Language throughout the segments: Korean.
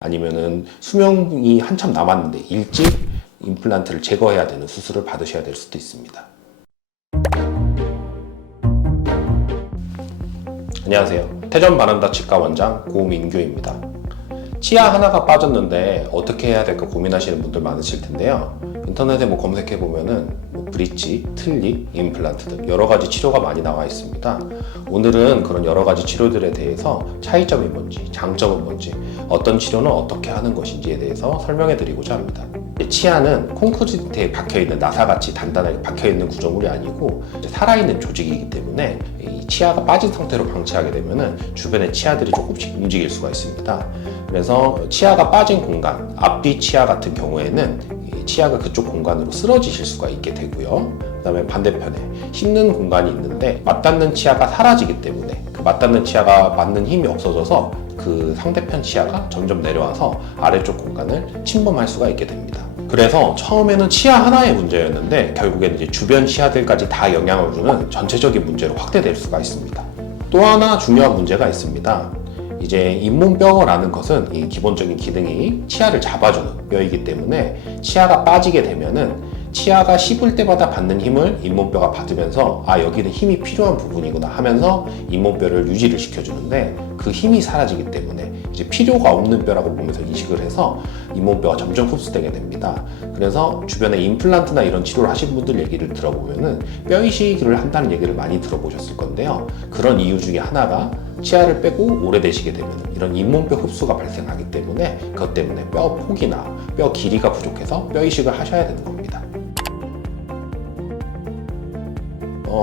아니면은 수명이 한참 남았는데 일찍 임플란트를 제거해야 되는 수술을 받으셔야 될 수도 있습니다. 안녕하세요. 태전바른다 치과 원장 고민규입니다. 치아 하나가 빠졌는데 어떻게 해야 될까 고민하시는 분들 많으실 텐데요. 인터넷에 검색해보면은 브릿지, 틀니, 임플란트 등 여러 가지 치료가 많이 나와 있습니다. 오늘은 그런 여러 가지 치료들에 대해서 차이점이 뭔지, 장점은 뭔지, 어떤 치료는 어떻게 하는 것인지에 대해서 설명해 드리고자 합니다. 치아는 콘크리트에 박혀있는 나사같이 단단하게 박혀있는 구조물이 아니고 살아있는 조직이기 때문에 이 치아가 빠진 상태로 방치하게 되면 주변의 치아들이 조금씩 움직일 수가 있습니다. 그래서 치아가 빠진 공간, 앞뒤 치아 같은 경우에는 치아가 그쪽 공간으로 쓰러지실 수가 있게 되고요. 그 다음에 반대편에 씹는 공간이 있는데 맞닿는 치아가 사라지기 때문에 그 맞닿는 치아가 맞는 힘이 없어져서 그 상대편 치아가 점점 내려와서 아래쪽 공간을 침범할 수가 있게 됩니다. 그래서 처음에는 치아 하나의 문제였는데 결국에는 이제 주변 치아들까지 다 영향을 주는 전체적인 문제로 확대될 수가 있습니다. 또 하나 중요한 문제가 있습니다. 이제 잇몸뼈라는 것은 이 기본적인 기능이 치아를 잡아주는 뼈이기 때문에 치아가 빠지게 되면은 치아가 씹을 때마다 받는 힘을 잇몸뼈가 받으면서 여기는 힘이 필요한 부분이구나 하면서 잇몸뼈를 유지를 시켜주는데 그 힘이 사라지기 때문에 이제 필요가 없는 뼈라고 보면서 인식을 해서 잇몸뼈가 점점 흡수되게 됩니다. 그래서 주변에 임플란트나 이런 치료를 하신 분들 얘기를 들어보면은 뼈 이식을 한다는 얘기를 많이 들어보셨을 건데요. 그런 이유 중에 하나가 치아를 빼고 오래되시게 되면 이런 잇몸뼈 흡수가 발생하기 때문에 그것 때문에 뼈 폭이나 뼈 길이가 부족해서 뼈 이식을 하셔야 되는 겁니다.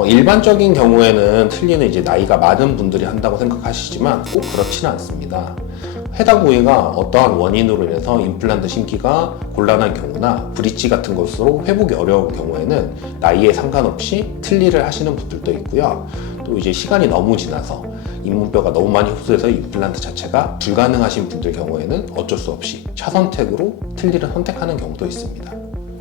일반적인 경우에는 틀니는 이제 나이가 많은 분들이 한다고 생각하시지만 꼭 그렇지는 않습니다. 해당 부위가 어떠한 원인으로 인해서 임플란트 심기가 곤란한 경우나 브릿지 같은 것으로 회복이 어려운 경우에는 나이에 상관없이 틀니를 하시는 분들도 있고요. 또 이제 시간이 너무 지나서 잇몸뼈가 너무 많이 흡수해서 임플란트 자체가 불가능하신 분들 경우에는 어쩔 수 없이 차선택으로 틀니를 선택하는 경우도 있습니다.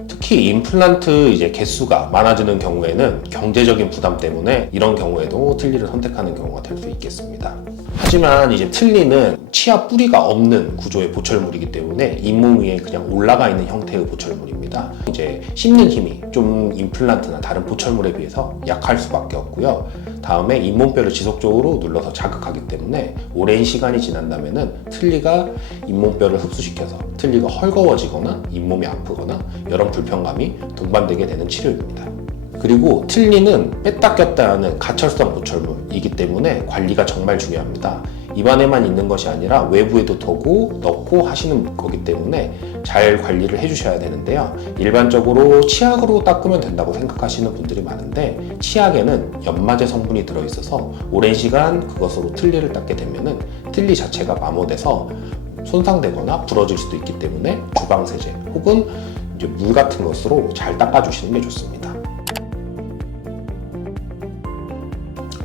특히 임플란트 이제 개수가 많아지는 경우에는 경제적인 부담 때문에 이런 경우에도 틀니를 선택하는 경우가 될 수 있겠습니다. 하지만 이제 틀니는 치아 뿌리가 없는 구조의 보철물이기 때문에 잇몸 위에 그냥 올라가 있는 형태의 보철물입니다. 이제 씹는 힘이 좀 임플란트나 다른 보철물에 비해서 약할 수밖에 없고요. 다음에 잇몸뼈를 지속적으로 눌러서 자극하기 때문에 오랜 시간이 지난다면은 틀니가 잇몸뼈를 흡수시켜서 틀니가 헐거워지거나 잇몸이 아프거나 여러 불편감이 동반되게 되는 치료입니다. 그리고 틀니는 뺐다 꼈다 하는 가철성 보철물이기 때문에 관리가 정말 중요합니다. 입안에만 있는 것이 아니라 외부에도 두고 넣고 하시는 거기 때문에 잘 관리를 해주셔야 되는데요. 일반적으로 치약으로 닦으면 된다고 생각하시는 분들이 많은데 치약에는 연마제 성분이 들어있어서 오랜 시간 그것으로 틀니를 닦게 되면은 틀니 자체가 마모돼서 손상되거나 부러질 수도 있기 때문에 주방세제 혹은 이제 물 같은 것으로 잘 닦아주시는 게 좋습니다.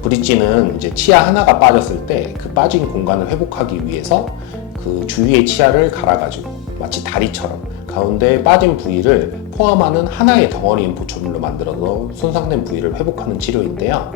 브릿지는 이제 치아 하나가 빠졌을 때 그 빠진 공간을 회복하기 위해서 그 주위의 치아를 갈아가지고 마치 다리처럼 가운데 빠진 부위를 포함하는 하나의 덩어리인 보철물로 만들어서 손상된 부위를 회복하는 치료인데요.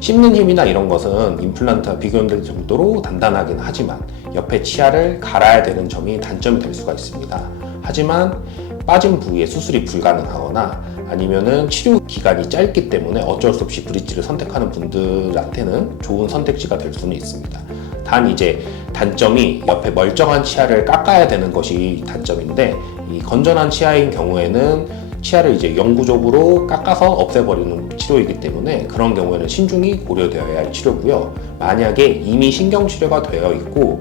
씹는 힘이나 이런 것은 임플란트와 비교될 정도로 단단하긴 하지만 옆에 치아를 갈아야 되는 점이 단점이 될 수가 있습니다. 하지만 빠진 부위에 수술이 불가능하거나 아니면은 치료 기간이 짧기 때문에 어쩔 수 없이 브릿지를 선택하는 분들한테는 좋은 선택지가 될 수는 있습니다. 단 이제 단점이 옆에 멀쩡한 치아를 깎아야 되는 것이 단점인데 이 건전한 치아인 경우에는 치아를 이제 영구적으로 깎아서 없애버리는 치료이기 때문에 그런 경우에는 신중히 고려되어야 할 치료고요. 만약에 이미 신경치료가 되어 있고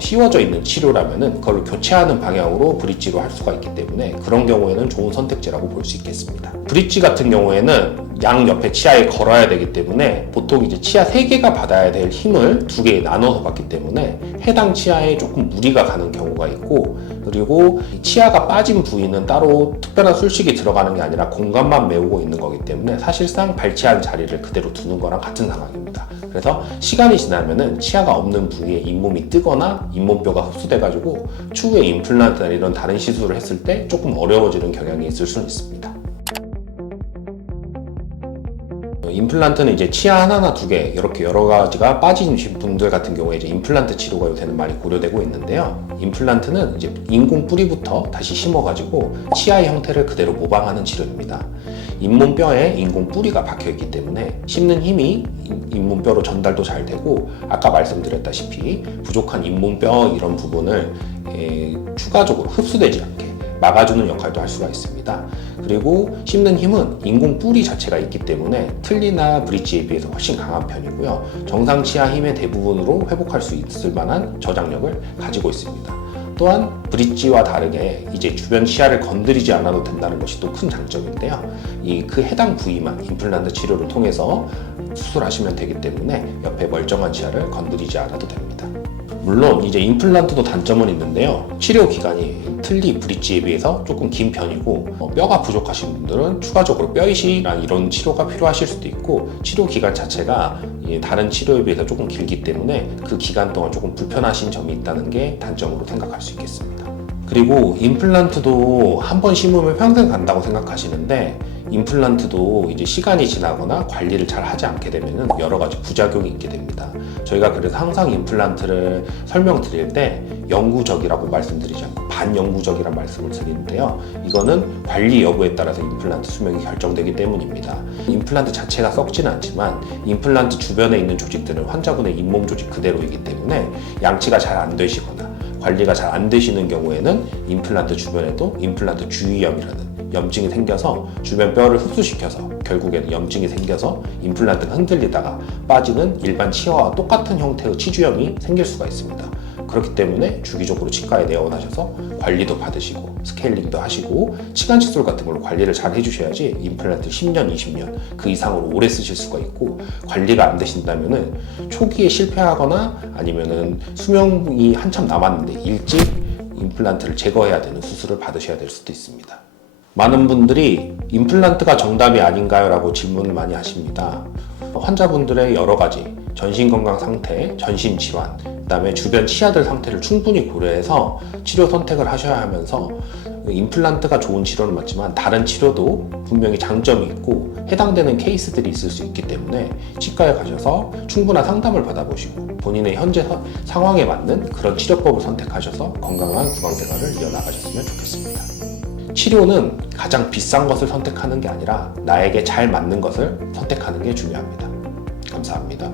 씌워져 있는 치료라면은 그걸 교체하는 방향으로 브릿지로 할 수가 있기 때문에 그런 경우에는 좋은 선택지라고 볼 수 있겠습니다. 브릿지 같은 경우에는 양 옆에 치아에 걸어야 되기 때문에 보통 이제 치아 3개가 받아야 될 힘을 2개에 나눠서 받기 때문에 해당 치아에 조금 무리가 가는 경우가 있고 그리고 치아가 빠진 부위는 따로 특별한 술식이 들어가는 게 아니라 공간만 메우고 있는 거기 때문에 사실상 발치한 자리를 그대로 두는 거랑 같은 상황입니다. 그래서 시간이 지나면은 치아가 없는 부위에 잇몸이 뜨거나 잇몸뼈가 흡수돼가지고 추후에 임플란트나 이런 다른 시술을 했을 때 조금 어려워지는 경향이 있을 수는 있습니다. 임플란트는 이제 치아 하나나 두 개 이렇게 여러 가지가 빠진 분들 같은 경우에 이제 임플란트 치료가 요새는 많이 고려되고 있는데요. 임플란트는 이제 인공 뿌리부터 다시 심어가지고 치아의 형태를 그대로 모방하는 치료입니다. 잇몸뼈에 인공 뿌리가 박혀 있기 때문에 씹는 힘이 잇몸뼈로 전달도 잘 되고, 아까 말씀드렸다시피 부족한 잇몸뼈 이런 부분을 추가적으로 흡수되지 않게 막아주는 역할도 할 수가 있습니다. 그리고 씹는 힘은 인공 뿌리 자체가 있기 때문에 틀니나 브릿지에 비해서 훨씬 강한 편이고요. 정상 치아 힘의 대부분으로 회복할 수 있을 만한 저장력을 가지고 있습니다. 또한 브릿지와 다르게 이제 주변 치아를 건드리지 않아도 된다는 것이 또 큰 장점인데요. 그 해당 부위만 임플란트 치료를 통해서 수술하시면 되기 때문에 옆에 멀쩡한 치아를 건드리지 않아도 됩니다. 물론 이제 임플란트도 단점은 있는데요. 치료 기간이 틀니, 브릿지에 비해서 조금 긴 편이고, 뼈가 부족하신 분들은 추가적으로 뼈이식이나 이런 치료가 필요하실 수도 있고, 치료 기간 자체가 다른 치료에 비해서 조금 길기 때문에 그 기간 동안 조금 불편하신 점이 있다는 게 단점으로 생각할 수 있겠습니다. 그리고 임플란트도 한 번 심으면 평생 간다고 생각하시는데, 임플란트도 이제 시간이 지나거나 관리를 잘 하지 않게 되면 여러 가지 부작용이 있게 됩니다. 저희가 그래서 항상 임플란트를 설명드릴 때 영구적이라고 말씀드리지 않고 반영구적이라는 말씀을 드리는데요. 이거는 관리 여부에 따라서 임플란트 수명이 결정되기 때문입니다. 임플란트 자체가 썩지는 않지만 임플란트 주변에 있는 조직들은 환자분의 잇몸 조직 그대로이기 때문에 양치가 잘 안 되시거나 관리가 잘 안 되시는 경우에는 임플란트 주변에도 임플란트 주위염이라는 염증이 생겨서 주변 뼈를 흡수시켜서 결국에는 염증이 생겨서 임플란트가 흔들리다가 빠지는 일반 치아와 똑같은 형태의 치주염이 생길 수가 있습니다. 그렇기 때문에 주기적으로 치과에 내원하셔서 관리도 받으시고 스케일링도 하시고 치간 칫솔 같은 걸로 관리를 잘 해주셔야지 임플란트 10년, 20년 그 이상으로 오래 쓰실 수가 있고, 관리가 안 되신다면은 초기에 실패하거나 아니면은 수명이 한참 남았는데 일찍 임플란트를 제거해야 되는 수술을 받으셔야 될 수도 있습니다. 많은 분들이 임플란트가 정답이 아닌가요? 라고 질문을 많이 하십니다. 환자분들의 여러 가지 전신 건강 상태, 전신 질환, 그 다음에 주변 치아들 상태를 충분히 고려해서 치료 선택을 하셔야 하면서, 임플란트가 좋은 치료는 맞지만 다른 치료도 분명히 장점이 있고 해당되는 케이스들이 있을 수 있기 때문에 치과에 가셔서 충분한 상담을 받아보시고 본인의 현재 상황에 맞는 그런 치료법을 선택하셔서 건강한 구강생활을 이어나가셨으면 좋겠습니다. 치료는 가장 비싼 것을 선택하는 게 아니라 나에게 잘 맞는 것을 선택하는 게 중요합니다. 감사합니다.